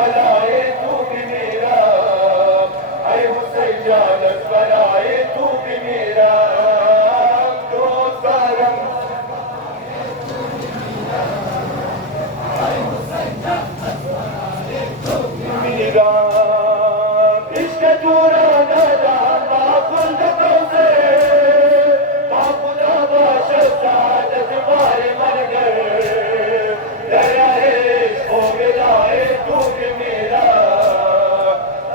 करबलाए तू भी मेरा, ऐ हुसैन जान करबलाए तू भी मेरा, दोस्त आलम मेरा, इश्क चुराना जाता खुद को से, बाखुदा बाशा सादत मारे मर गए, तेरा इश्क हो मिलाए तू भी मेरा,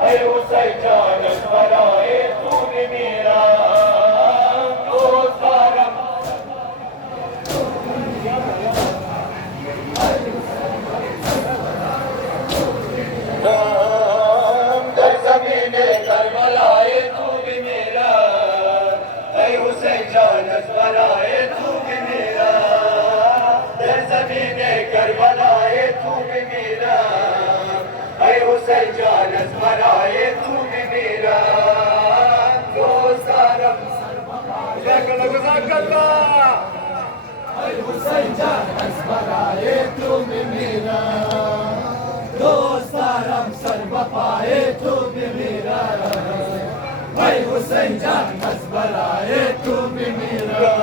ऐ हुसैन जान कराए तू भी मेरा, दोस्त आलम दर ज़मीने करबलाए तू भी मेरा, ऐ हुसैन जान कराए तू भी मेरा, दर ज़मीने करबलाए तू भी मेरा, ऐ हुसैन जान कराए तू भी मेरा, दोस्त आलम जज़ाकल्लाह ऐ हुसैन जान कराए तू भी मेरा, दोस्त आलम सर बपाए तू भी मेरा, ऐ हुसैन जान कराए तू भी मेरा,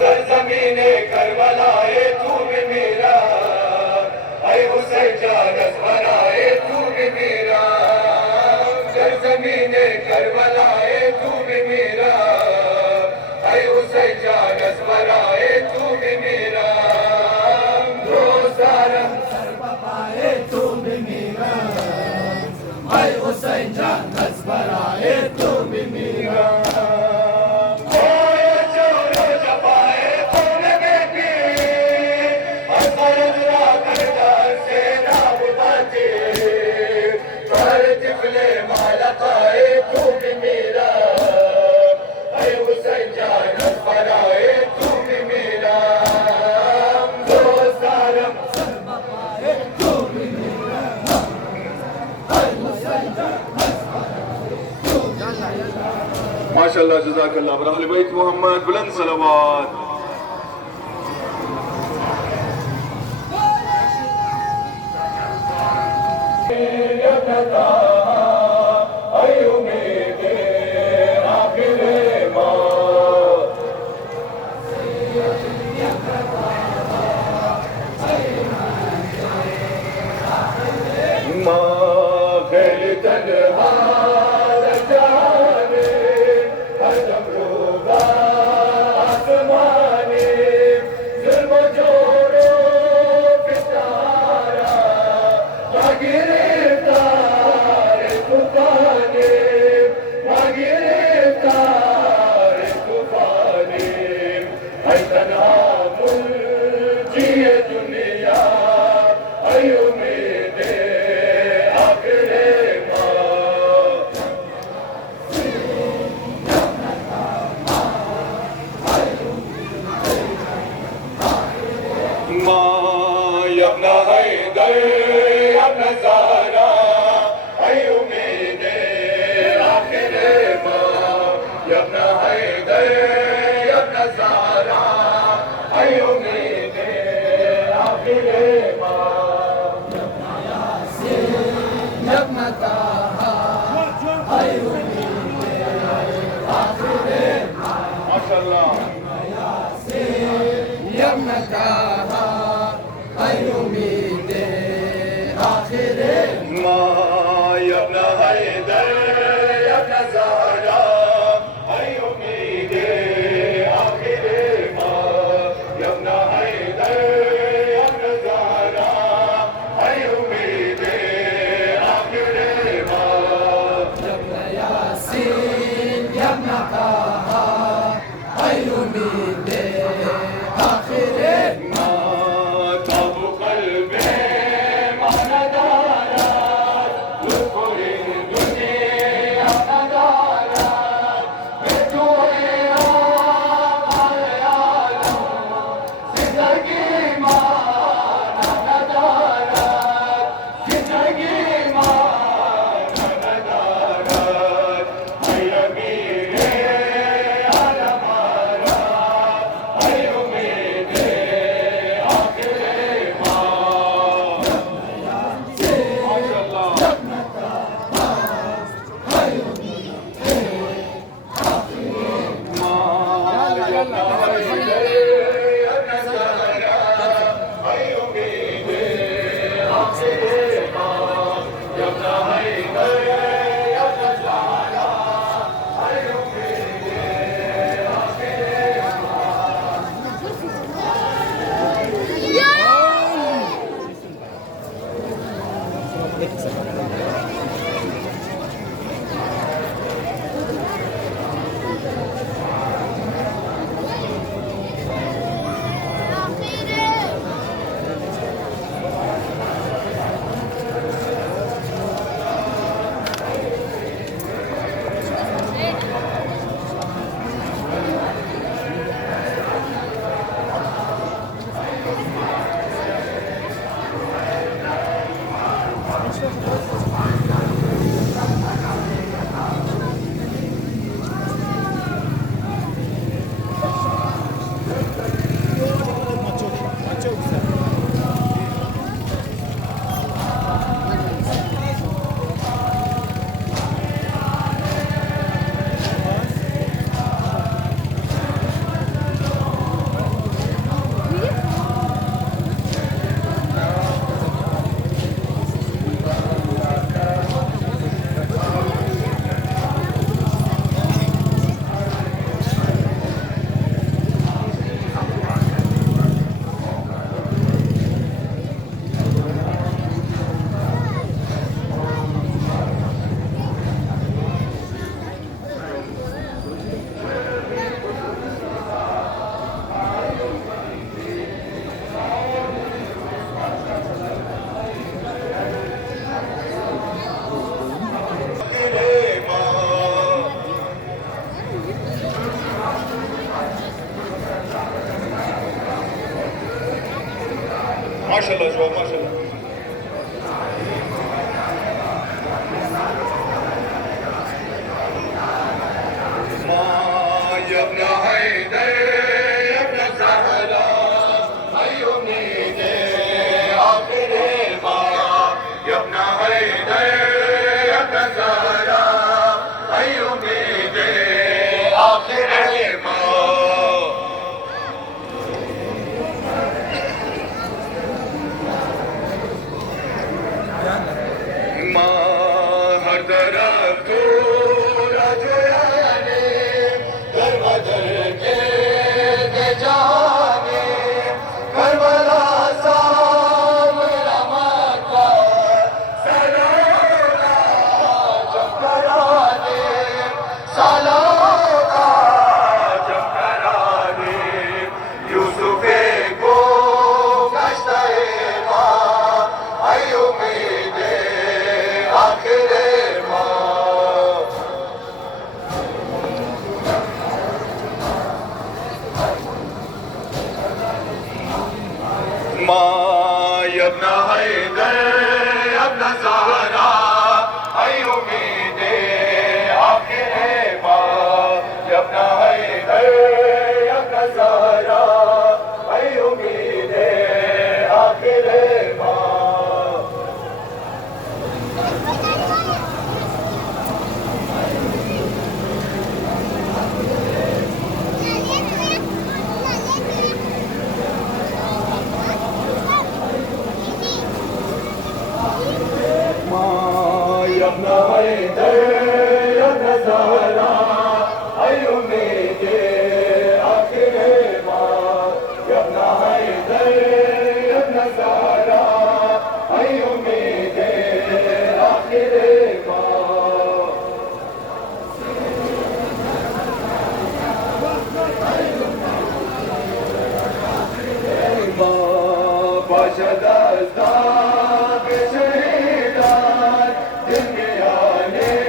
दर ज़मीने करबलाए तू भी मेरा, ऐ हुसैन जान कराए तू भी मेरा, दर ज़मीने करबलाए तू भी मेरा, ऐ हुसैन जान कराए तू भी मेरा, दोस्त आलम सर बपाए तू भी मेरा, ऐ हुसैन जान कराए तू भी मेरा, माशाअल्लाह जज़ाकल्लाह बर अहले बैत मोहम्मद बुलंद सलावत। माशाल्लाह जवाब माशाल्लाह Başa da şehitler, dünyane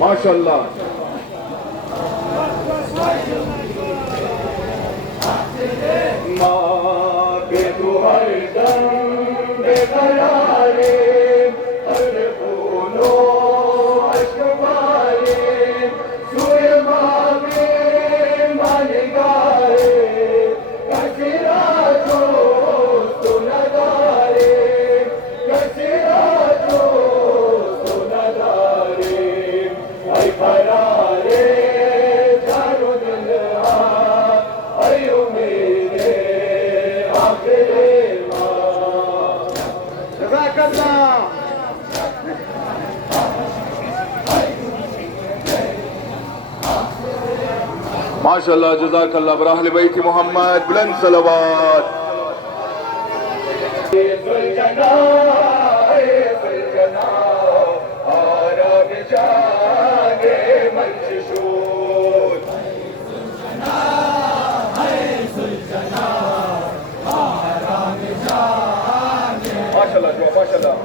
माशाअल्लाह। माँ के तू हर दम बेकरारे हर फूलो अश्क मारे सूर्य मांगे मान गाए कचरा जो सुनदारे कचरा जो सुनदारे आई फरारे जानो दिल आयो मेरे आखिरे माँ। जज़ाकल्लाह। माशाअल्लाह जज़ाकल्लाह बर अहले बैत मोहम्मद बुलंद सलवात। माशाअल्लाह माशाअल्लाह।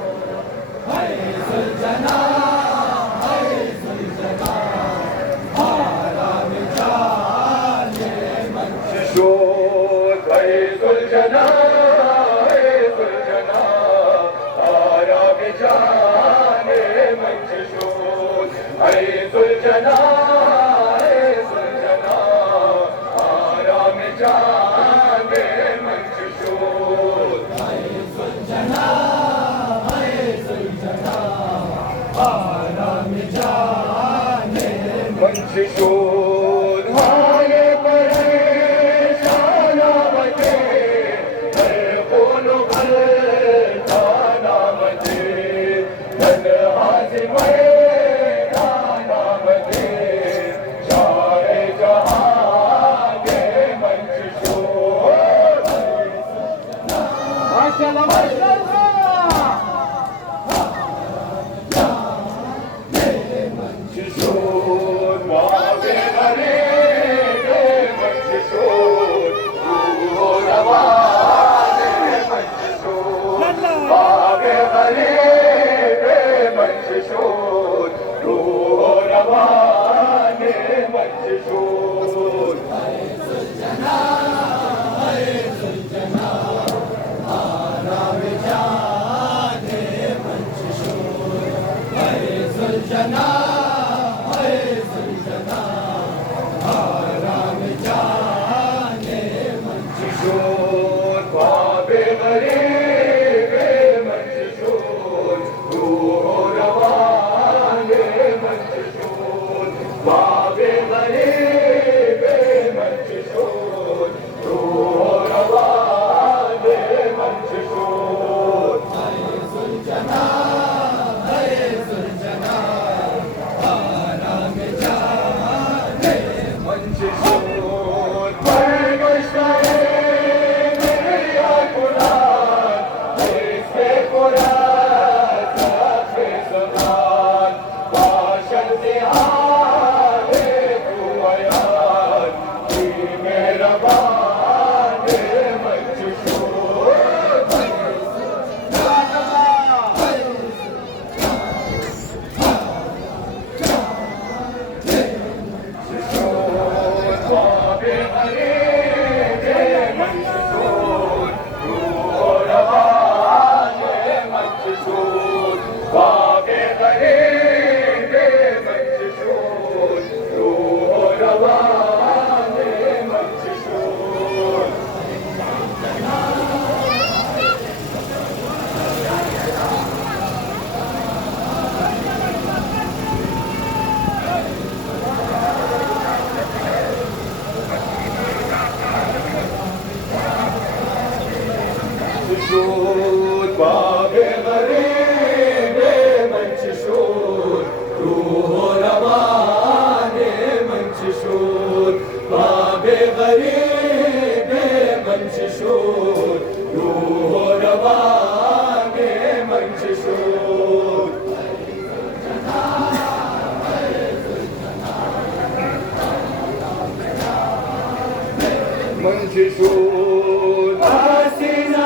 ششود آسینم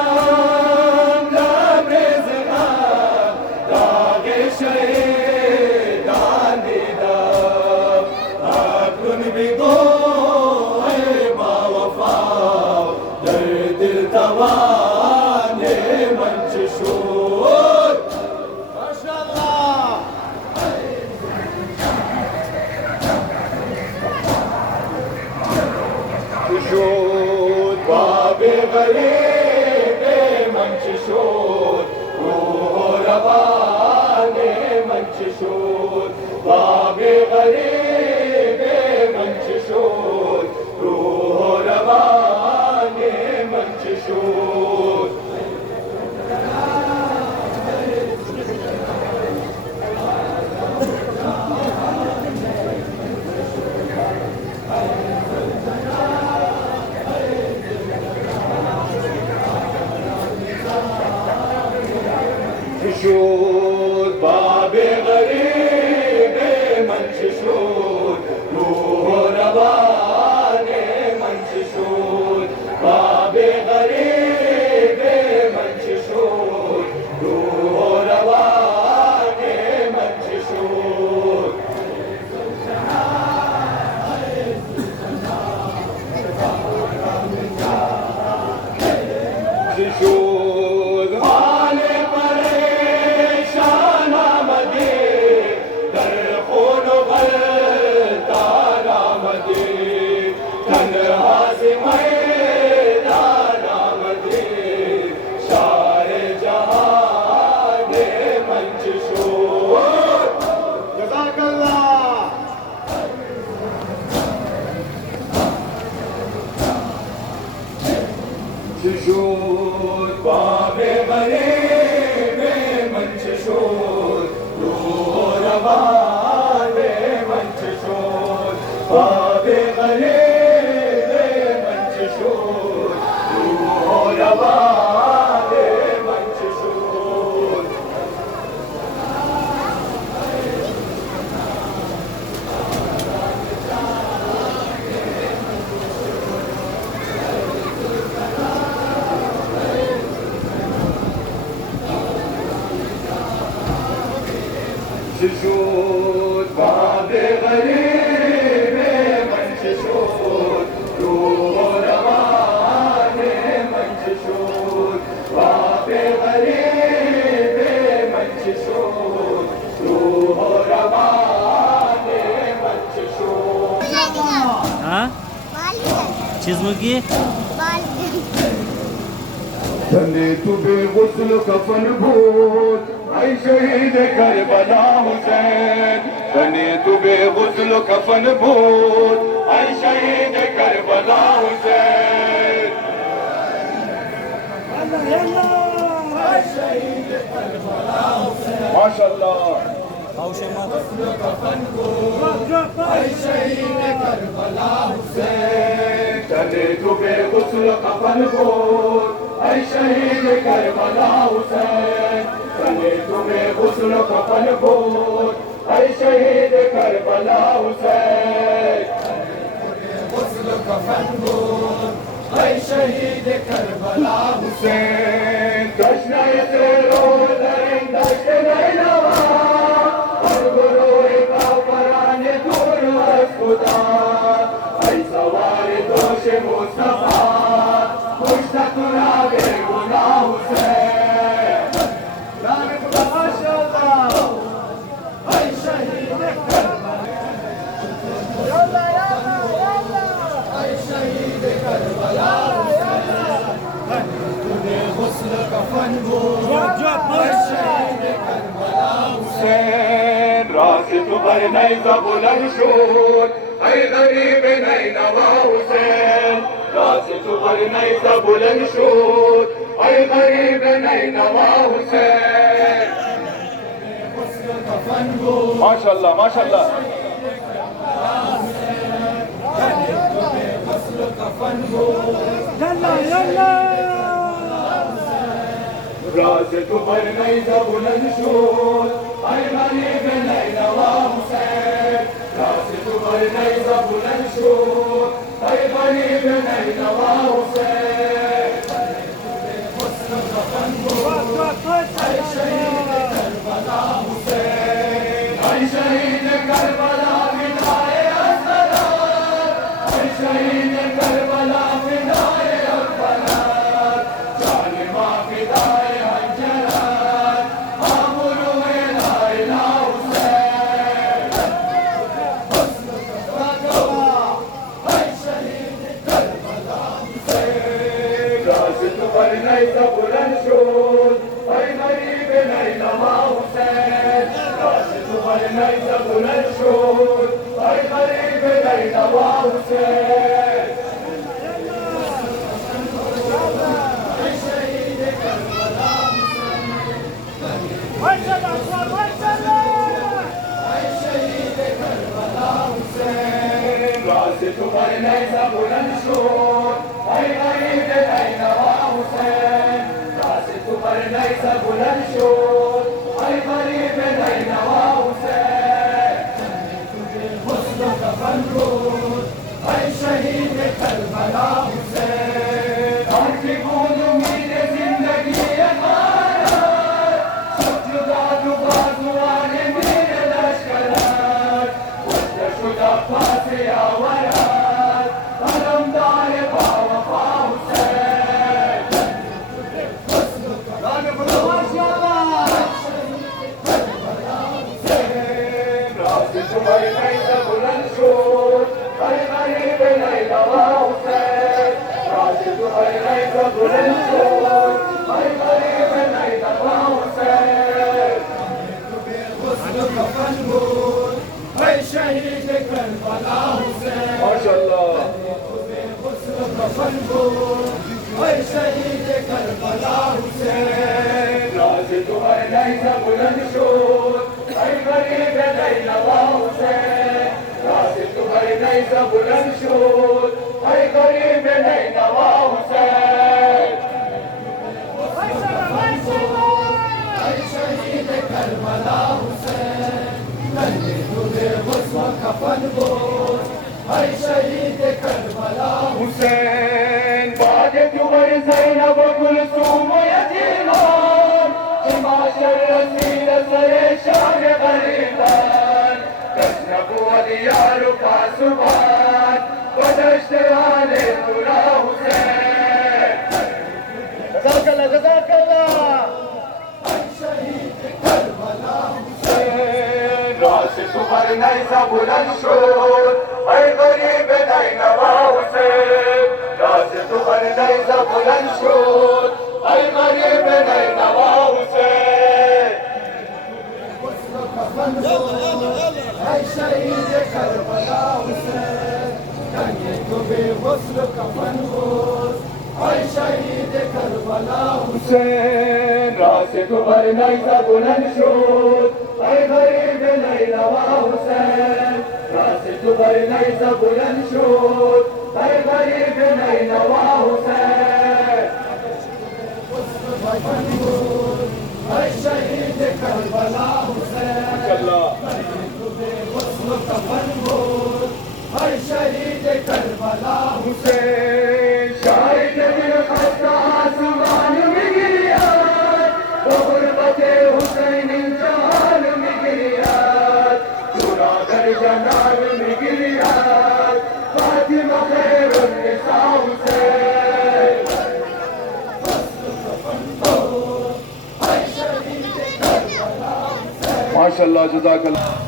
لبرزم داغ شهیدان دیدم اکنون بگو ای با وفا در دل توان من چه شد ماشاءالله ششود باب غریب من چه شد روح و روان من چه شد باب غریب من چه شد روح و روان من چه شد ششود باب غریب من چه شد روح و روان من چه شد باب غریب من چه شد روح و روان من چه شد ششود حال پریشان آمدی در خون و غلطان آمدی تنها ز میدان آمدی شاه جهان من چه شد جزاک الله ششود باب غریب من چه شد روح و روان من چه شد باب غریب من چه شد روح و روان من چه شد ششود باب غریب من چه شد روح و روان من چه شد باب غریب من چه شد روح و روان من چه شد हाँ चीज मुर्गी तने तुबे गुस्ल कफन भूत आई शहीद करबला हुसैन तने तुबे गुस्ल कफन भूत आई शहीद करबला हुसैन माशाअल्लाह तने तुबे गुस्ल कफन भूत आई शहीद करबला हुसैन तने तुबे गुस्ल कफन भूत आई शहीद करबला हुसैन गुस्ल कफन भूत ऐ शहीद करबला हुसैन दशनाए तेरो दरिंदश नैनवा और गुरोए काफराने दूर खुदा ऐ सवार दोष मुस्तफा मुश्तकुरा बेगुनाह हुसैन जान खुदा माशाअल्लाह ऐ शहीद करबला ऐ शहीद करबला गुस्ल कफन भूत ऐ शहीद करबला हुसैन राज तुबर नैज़ा बुलंद शोर ऐ गरीब नैनवा हुसैन राज तुबर नैज़ा बुलंद शोर ऐ गरीब नैनवा हुसैन गुस्ल कफन भूत माशाअल्लाह माशाअल्लाह गुस्ल कफन भूत राज तुबर नैज़ा बुलंद शोर ऐ गरीब नैनवा हुसैन राज तुबर नैज़ा बुलंद शोर ऐ गरीब नहीं नवा हुसैन शहीद करबला विदाए असलात शहीद करबला विदाए अकबरात जालिमा विदाए हजरात आमुरु में ला इलाहा हुसैन शहीद करबला हुसैन राशिद पर नहीं सब बुलंद शोर गरीब नहीं नवा हुसैन नहीं सब बुलंद शोर गरीब नहीं नवा हुसैन शहीद करबला शहीद करबला हुसैन राशिद पर नहीं सब बुलंद शोर गरीब नहीं नवा हुसैन राशिद पर नहीं सब बुलंद शोर गरीब नहीं नवा शहीद करबला हुसैन आंखी बूंद उम्मीद जिंदगी हमारा सब जुदा बाजुआने मेरे लश्कर शुदा पास आवरात अलमदार बावफा हुसैन राशिद तुम्हारी नहीं सब बुलंद शोर गरीब नहीं नवा हुसैन राशिद तुम्हारी नहीं सब बुलंद शोर गरीब नहीं नवा हुसैन शहीद करबला हुसैन माशाअल्लाह शहीद करबला हुसैन राशिद तुम्हारी नहीं सब बुलंद शोर गरीब नहीं नवा हुसैन राशिद तुम्हारी नहीं सब बुलंद शोर गरीब नहीं नवा हुसैन शहीद करबला हुसैन कफन बोल शहीद करबला हुसैन बाद जुबर ज़ैनब कुलसूम यतीमान माशर रसीद सरे शान गरीबान नबूवत यार पासुबान बदश्त आले तुला हुसैन जज़ाकल्लाह शहीद करबला हुसैन राशिद तुम्हारी नहीं सब बुलंद शोर गरीब नहीं नवा हुसैन राशिद तुम्हारी नहीं सब बुलंद शोर गरीब नहीं नवा हुसैन शहीद करबला हुसैन हुस्न कफन शहीद करबला हुसैन राशिद तुम्हारी नहीं सब बुलंद शोर गरीब नहीं नवा हुसैन राशिद तुम्हारी नहीं सब बुलंद शोर गरीब नहीं नवा हुसैन शहीद करबला हुसैन शहीद करबला हुसैन शाहिद दिल खस्ता आसमान में गिरिया गुरबते हुसैन जहान में गिरिया चुरागर जनाब में गिरिया फातिमा खैरुन निसा हुसैन माशाअल्लाह जज़ाकल्लाह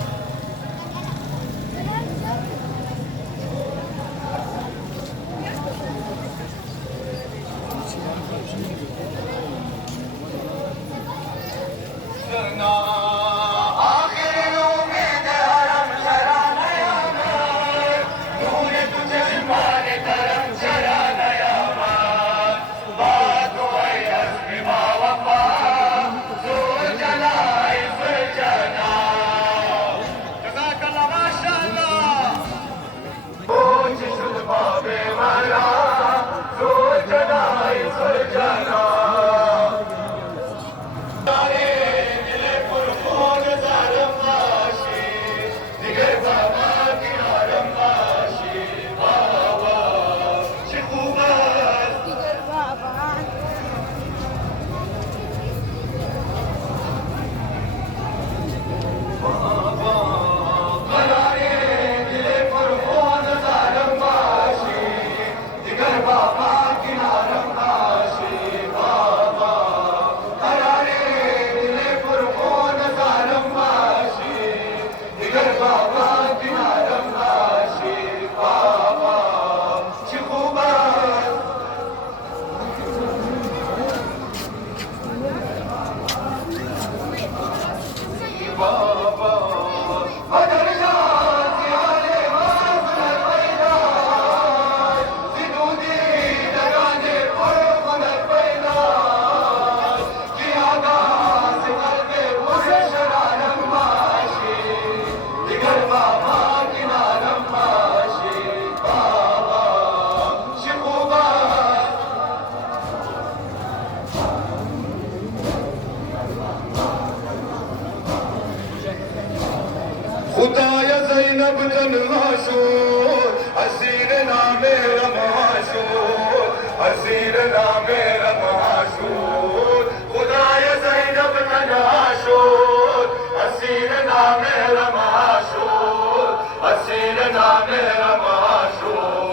ज़ैनब तन्हा शूर हसीर नामे रमाशूर हसीर नामे रमाशूर खुदाए ज़ैनब तन्हा शूर हसीर नामे रमाशूर हसीर नामे रमाशूर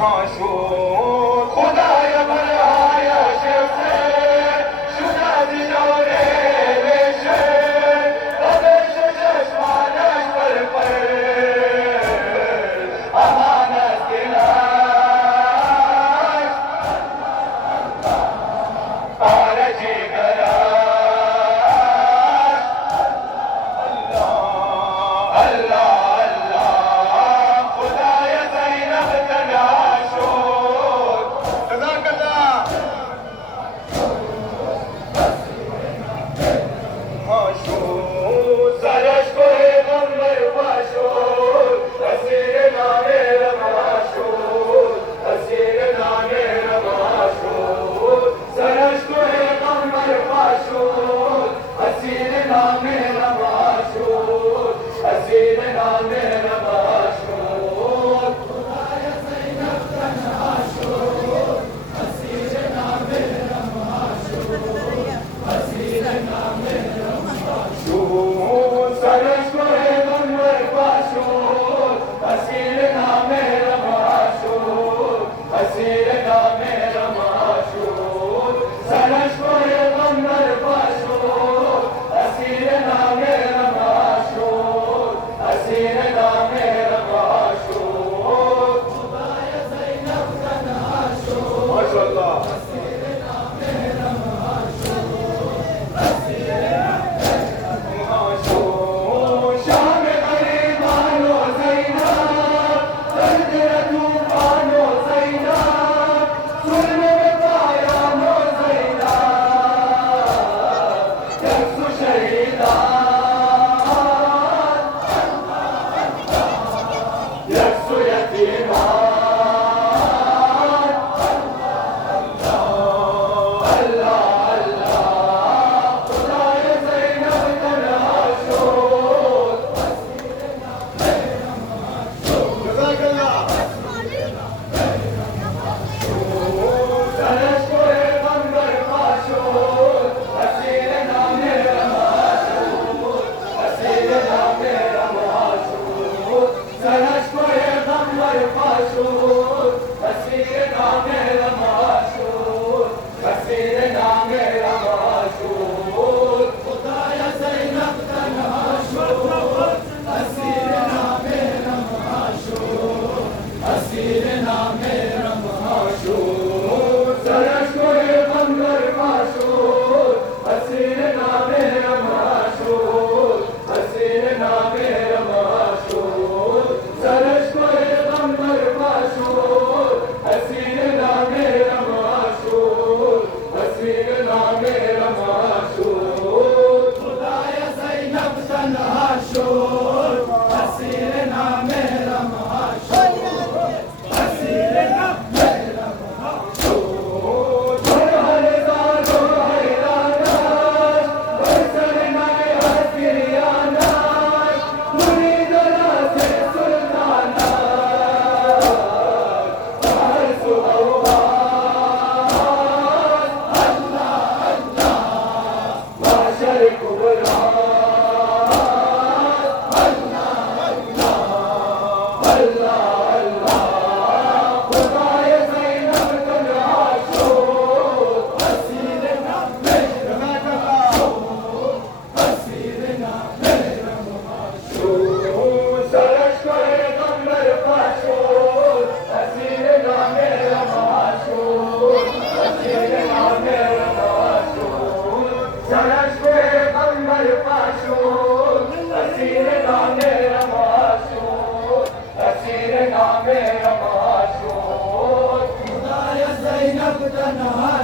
माशूर खुदाए बनाया शेफ़े शुदा दिलोरे रेशे अबेश चश्मानश पर अमानत दिलाश और जिगराश अल्लाह अल्लाह ज़ैनब तन्हा